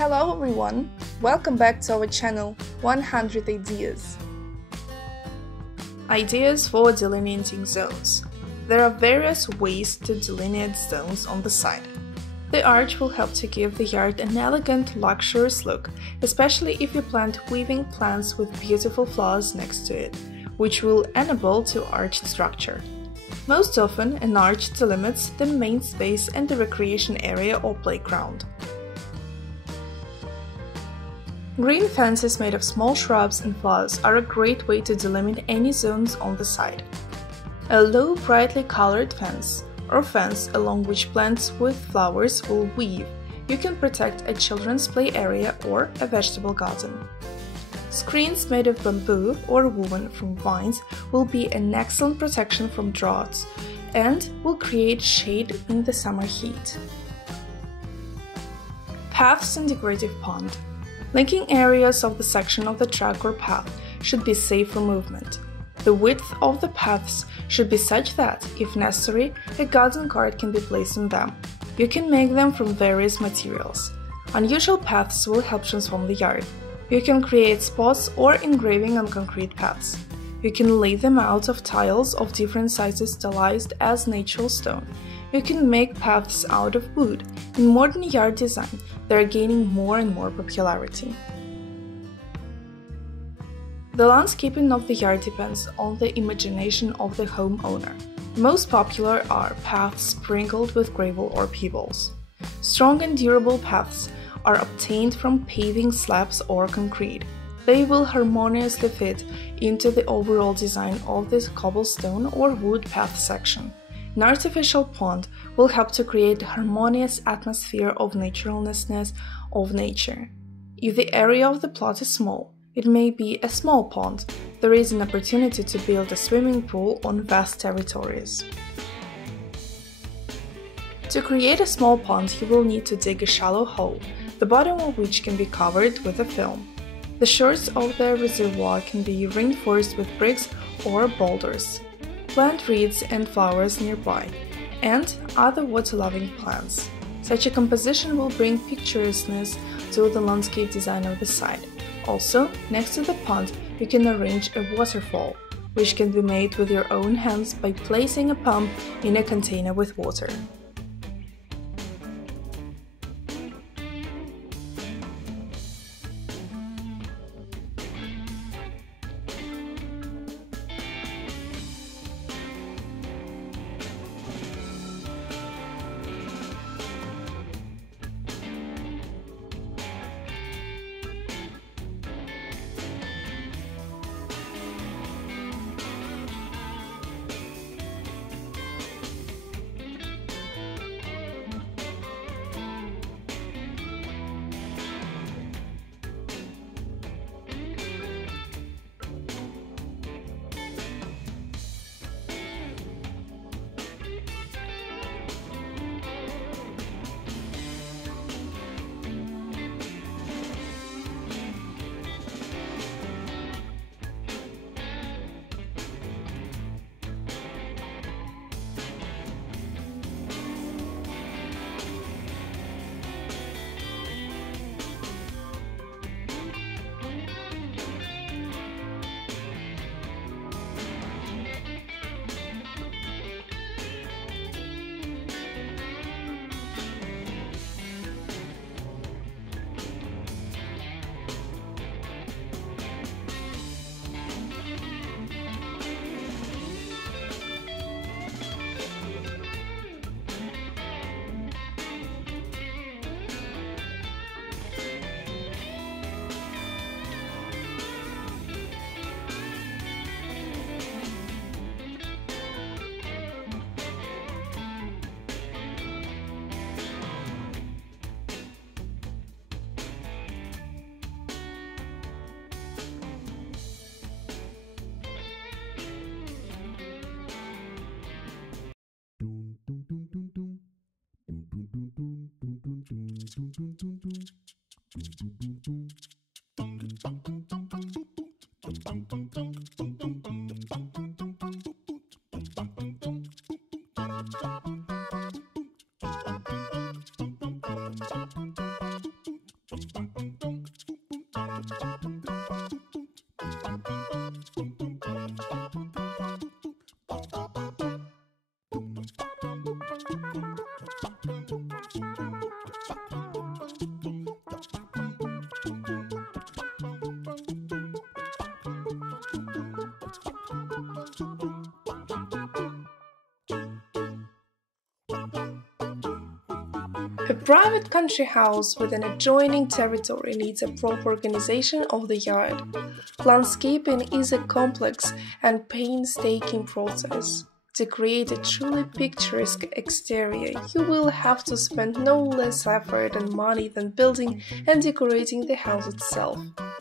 Hello everyone, welcome back to our channel 100 Ideas. Ideas for delineating zones. There are various ways to delineate zones on the side. The arch will help to give the yard an elegant, luxurious look, especially if you plant weaving plants with beautiful flowers next to it, which will enable to arched structure. Most often, an arch delimits the main space and the recreation area or playground. Green fences made of small shrubs and flowers are a great way to delimit any zones on the side. A low, brightly colored fence or fence along which plants with flowers will weave, you can protect a children's play area or a vegetable garden. Screens made of bamboo or woven from vines will be an excellent protection from droughts and will create shade in the summer heat. Paths and decorative pond. Linking areas of the section of the track or path should be safe for movement. The width of the paths should be such that, if necessary, a garden cart can be placed on them. You can make them from various materials. Unusual paths will help transform the yard. You can create spots or engraving on concrete paths. You can lay them out of tiles of different sizes stylized as natural stone. You can make paths out of wood. In modern yard design, they are gaining more and more popularity. The landscaping of the yard depends on the imagination of the homeowner. The most popular are paths sprinkled with gravel or pebbles. Strong and durable paths are obtained from paving slabs or concrete. They will harmoniously fit into the overall design of this cobblestone or wood path section. An artificial pond will help to create a harmonious atmosphere of naturalness of nature. If the area of the plot is small, it may be a small pond. There is an opportunity to build a swimming pool on vast territories. To create a small pond, you will need to dig a shallow hole, the bottom of which can be covered with a film. The shores of the reservoir can be reinforced with bricks or boulders. Plant reeds and flowers nearby, and other water-loving plants. Such a composition will bring picturesqueness to the landscape design of the site. Also, next to the pond, you can arrange a waterfall, which can be made with your own hands by placing a pump in a container with water. A private country house with an adjoining territory needs a proper organization of the yard. Landscaping is a complex and painstaking process. To create a truly picturesque exterior, you will have to spend no less effort and money than building and decorating the house itself.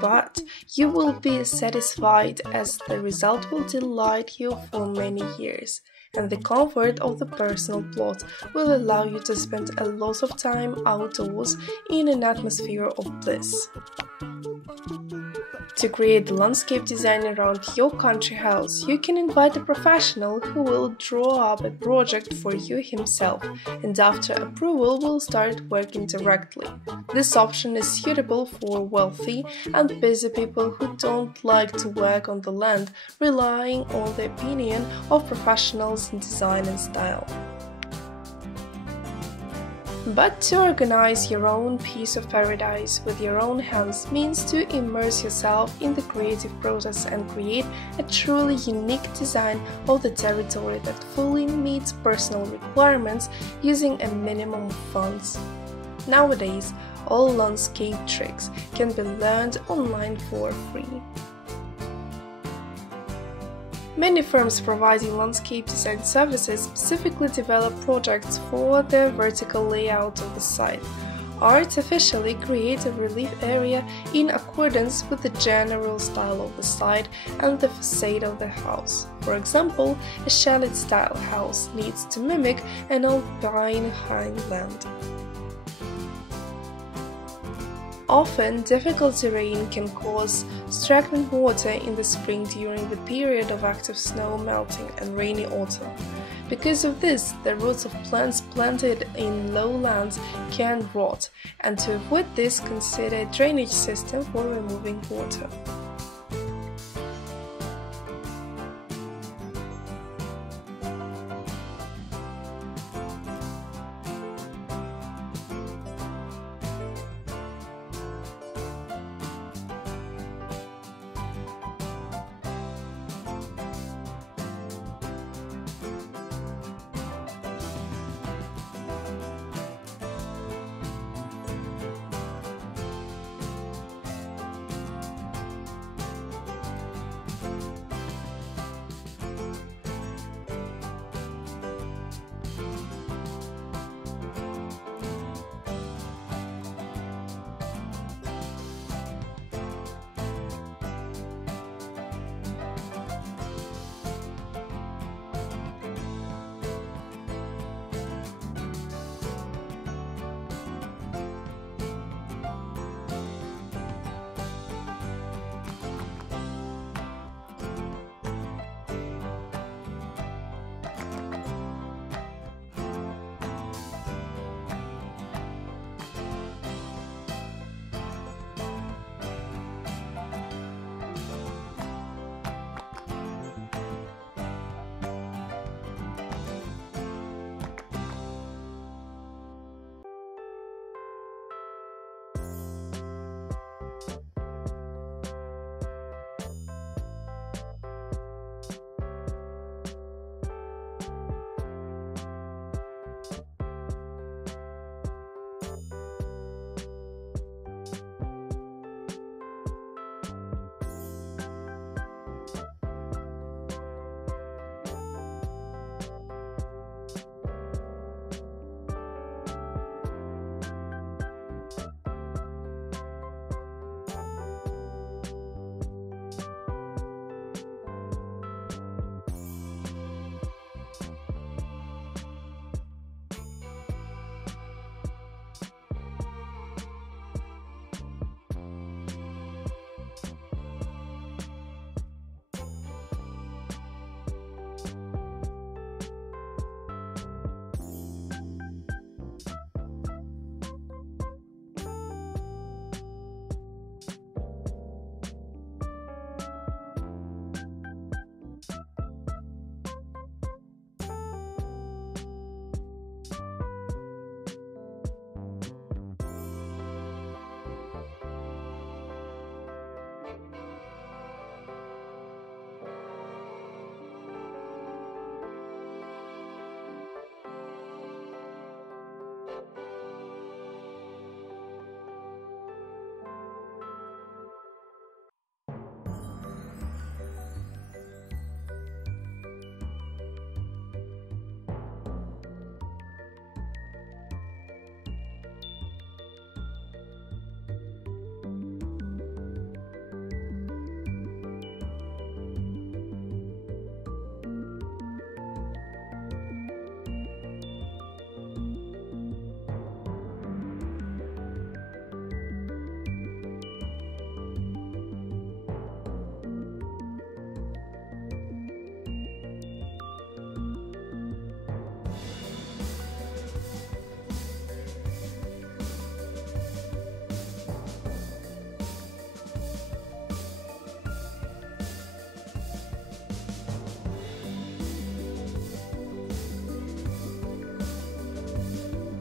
But you will be satisfied as the result will delight you for many years, and the comfort of the personal plot will allow you to spend a lot of time outdoors in an atmosphere of bliss. To create the landscape design around your country house, you can invite a professional who will draw up a project for you himself, and after approval will start working directly. This option is suitable for wealthy and busy people who don't like to work on the land, relying on the opinion of professionals in design and style. But to organize your own piece of paradise with your own hands means to immerse yourself in the creative process and create a truly unique design of the territory that fully meets personal requirements using a minimum of funds. Nowadays, all landscape tricks can be learned online for free. Many firms providing landscape design services specifically develop projects for the vertical layout of the site, artificially create a relief area in accordance with the general style of the site and the facade of the house. For example, a chalet-style house needs to mimic an alpine highland. Often, difficult terrain can cause stagnant water in the spring during the period of active snow melting and rainy autumn. Because of this, the roots of plants planted in lowlands can rot, and to avoid this, consider a drainage system for removing water.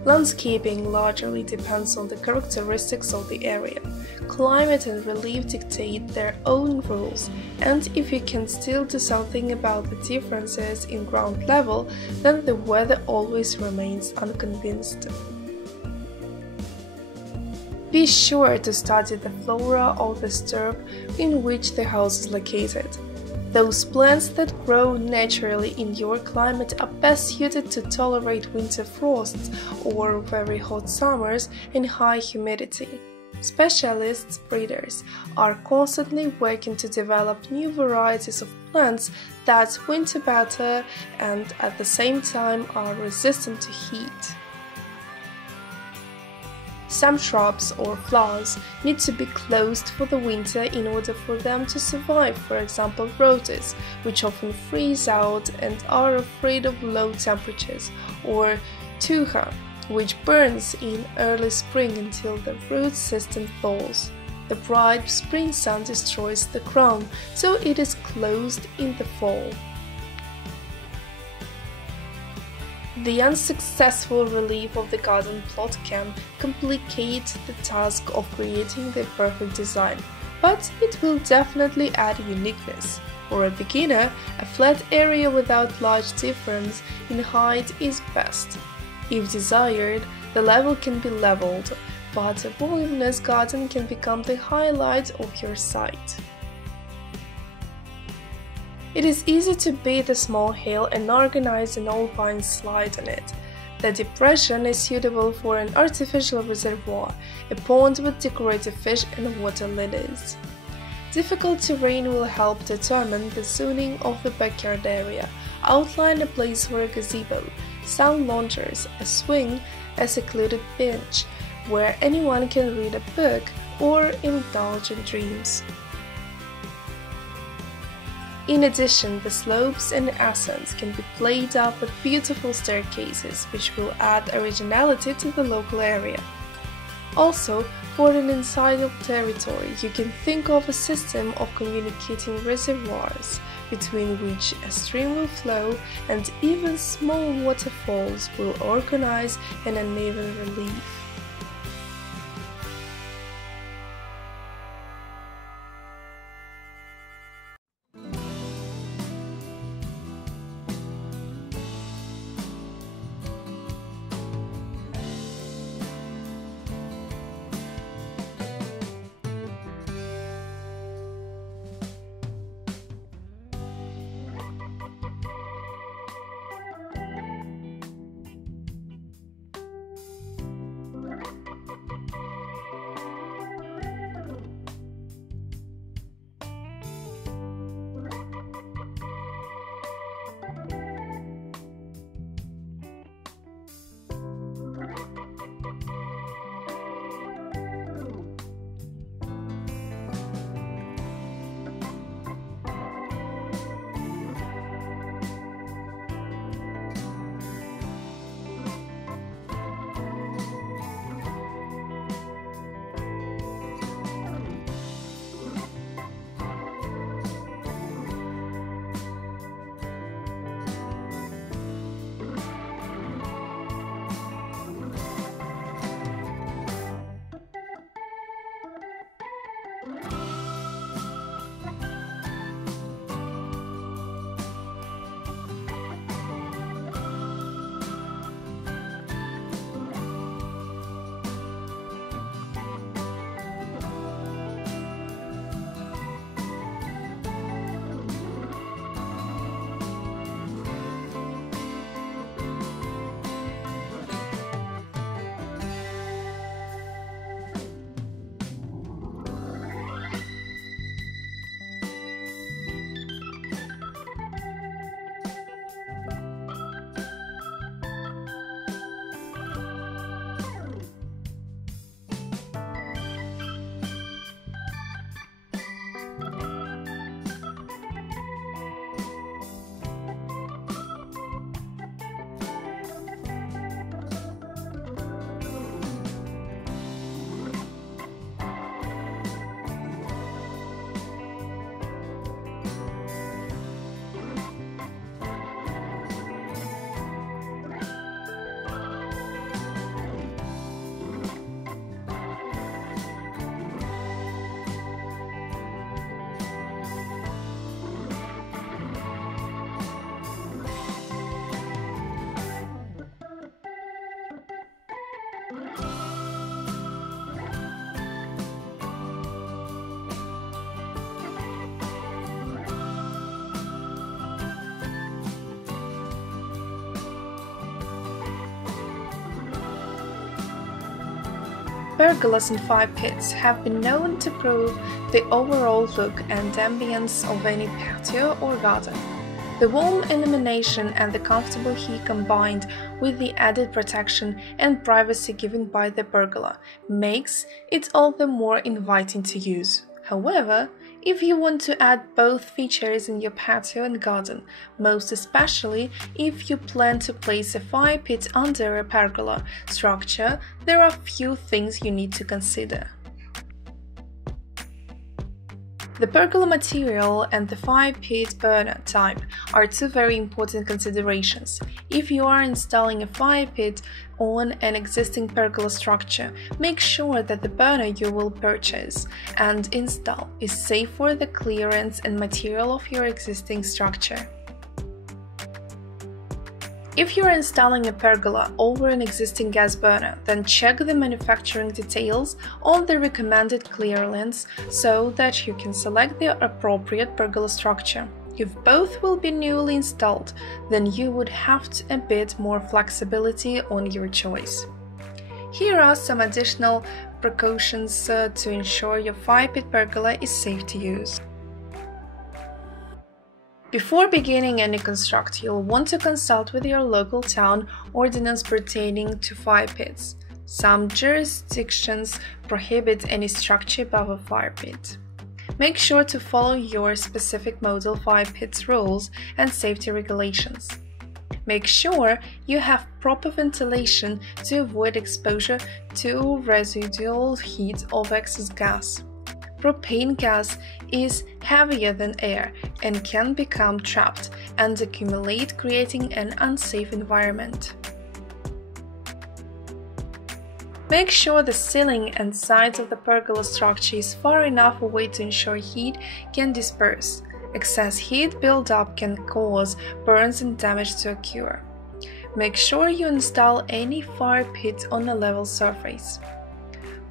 Landscaping largely depends on the characteristics of the area. Climate and relief dictate their own rules, and if you can still do something about the differences in ground level, then the weather always remains unconvinced. Be sure to study the flora of the stirp in which the house is located. Those plants that grow naturally in your climate are best suited to tolerate winter frosts or very hot summers and high humidity. Specialists breeders are constantly working to develop new varieties of plants that winter better and at the same time are resistant to heat. Some shrubs or flowers need to be closed for the winter in order for them to survive, for example roses, which often freeze out and are afraid of low temperatures, or tuha, which burns in early spring until the root system thaws. The bright spring sun destroys the crown, so it is closed in the fall. The unsuccessful relief of the garden plot can complicate the task of creating the perfect design, but it will definitely add uniqueness. For a beginner, a flat area without large difference in height is best. If desired, the level can be leveled, but a voluminous garden can become the highlight of your site. It is easy to beat a small hill and organize an alpine slide on it. The depression is suitable for an artificial reservoir, a pond with decorative fish and water lilies. Difficult terrain will help determine the zoning of the backyard area. Outline a place for a gazebo, sound loungers, a swing, a secluded bench, where anyone can read a book or indulge in dreams. In addition, the slopes and ascents can be played up with beautiful staircases, which will add originality to the local area. Also, for an insightful territory, you can think of a system of communicating reservoirs, between which a stream will flow, and even small waterfalls will organize an uneven relief. pergolas and fire pits have been known to improve the overall look and ambience of any patio or garden. The warm illumination and the comfortable heat combined with the added protection and privacy given by the pergola makes it all the more inviting to use. However, if you want to add both features in your patio and garden, most especially if you plan to place a fire pit under a pergola structure, there are few things you need to consider. The pergola material and the fire pit burner type are two very important considerations. If you are installing a fire pit on an existing pergola structure, make sure that the burner you will purchase and install is safe for the clearance and material of your existing structure. If you are installing a pergola over an existing gas burner, then check the manufacturing details on the recommended clearance so that you can select the appropriate pergola structure. If both will be newly installed, then you would have a bit more flexibility on your choice. Here are some additional precautions to ensure your fire pit pergola is safe to use. Before beginning any construct, you'll want to consult with your local town ordinance pertaining to fire pits. Some jurisdictions prohibit any structure above a fire pit. Make sure to follow your specific model fire pit's rules and safety regulations. Make sure you have proper ventilation to avoid exposure to residual heat of excess gas. Propane gas is heavier than air and can become trapped and accumulate, creating an unsafe environment. Make sure the ceiling and sides of the pergola structure is far enough away to ensure heat can disperse. Excess heat buildup can cause burns and damage to occur. Make sure you install any fire pit on a level surface.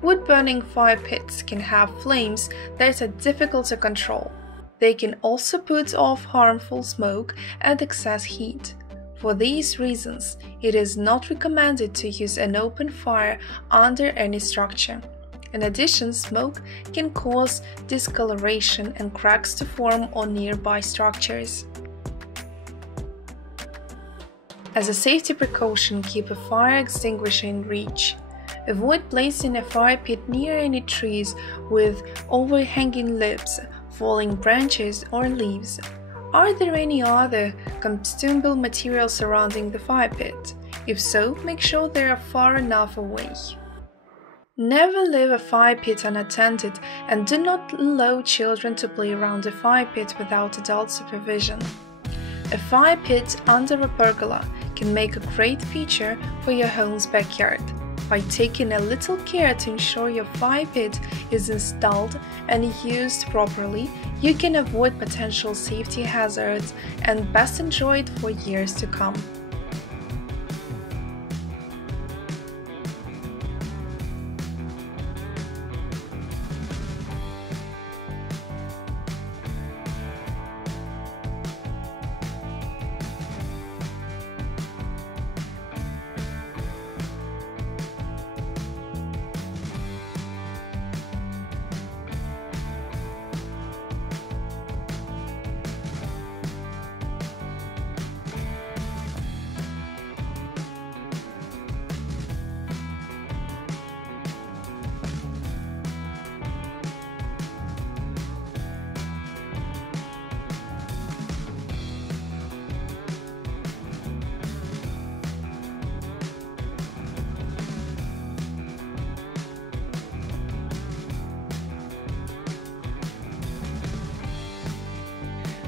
Wood-burning fire pits can have flames that are difficult to control. They can also put off harmful smoke and excess heat. For these reasons, it is not recommended to use an open fire under any structure. In addition, smoke can cause discoloration and cracks to form on nearby structures. As a safety precaution, keep a fire extinguisher in reach. Avoid placing a fire pit near any trees with overhanging limbs, falling branches, or leaves. Are there any other combustible materials surrounding the fire pit? If so, make sure they are far enough away. Never leave a fire pit unattended, and do not allow children to play around a fire pit without adult supervision. A fire pit under a pergola can make a great feature for your home's backyard. By taking a little care to ensure your fire pit is installed and used properly, you can avoid potential safety hazards and best enjoy it for years to come.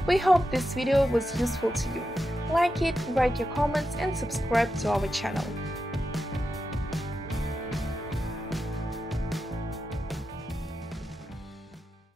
We hope this video was useful to you. Like it, write your comments and subscribe to our channel.